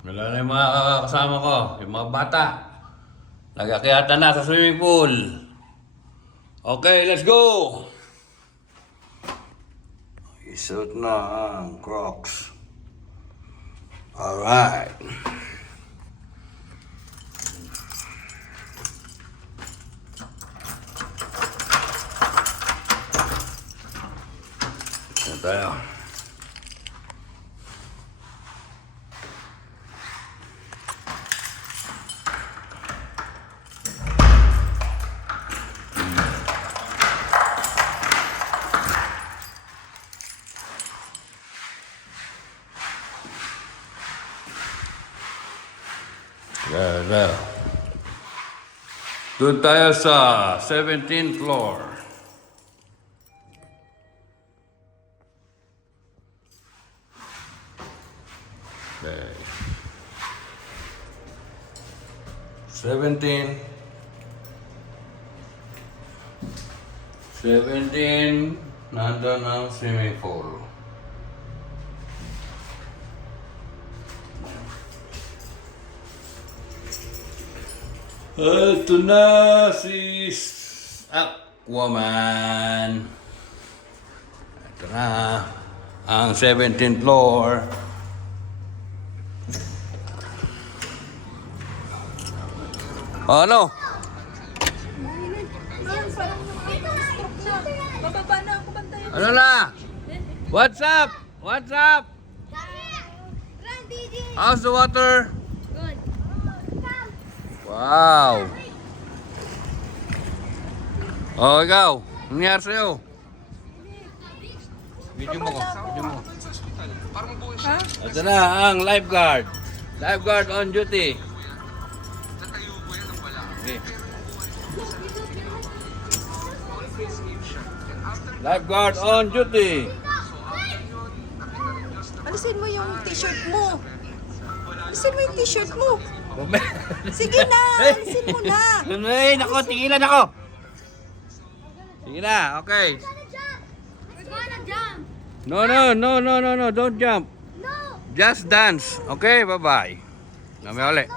Wala na yung mga kasama ko, yung mga bata. Nag-akyatan na sa swimming pool. Okay, let's go! Isuot na ang Crocs. Alright. Ito tayo. There. Doon tayo sa 17th floor. Okay. 17. 17. Nandun ang swimming pool. Ito na si Aquaman. Ito na ang 17th floor. Oh, ano? Bababa na ako, bantayan. Ano na? What's up? What's up? How's the water? Good. Wow. Oh, ikaw. Anong nangyari sa'yo? Video mo ko. Video mo. Ha? Ito na ang lifeguard. Lifeguard on duty. Okay. Lifeguard on duty. Alisin mo yung t-shirt mo. Alisin mo yung t-shirt mo. Sige na, alisin mo na. Ay, nako, tigilan ako. Sige na, okay. We're gonna jump. No, don't jump. No. Just dance. Okay, bye-bye. Nami ulit.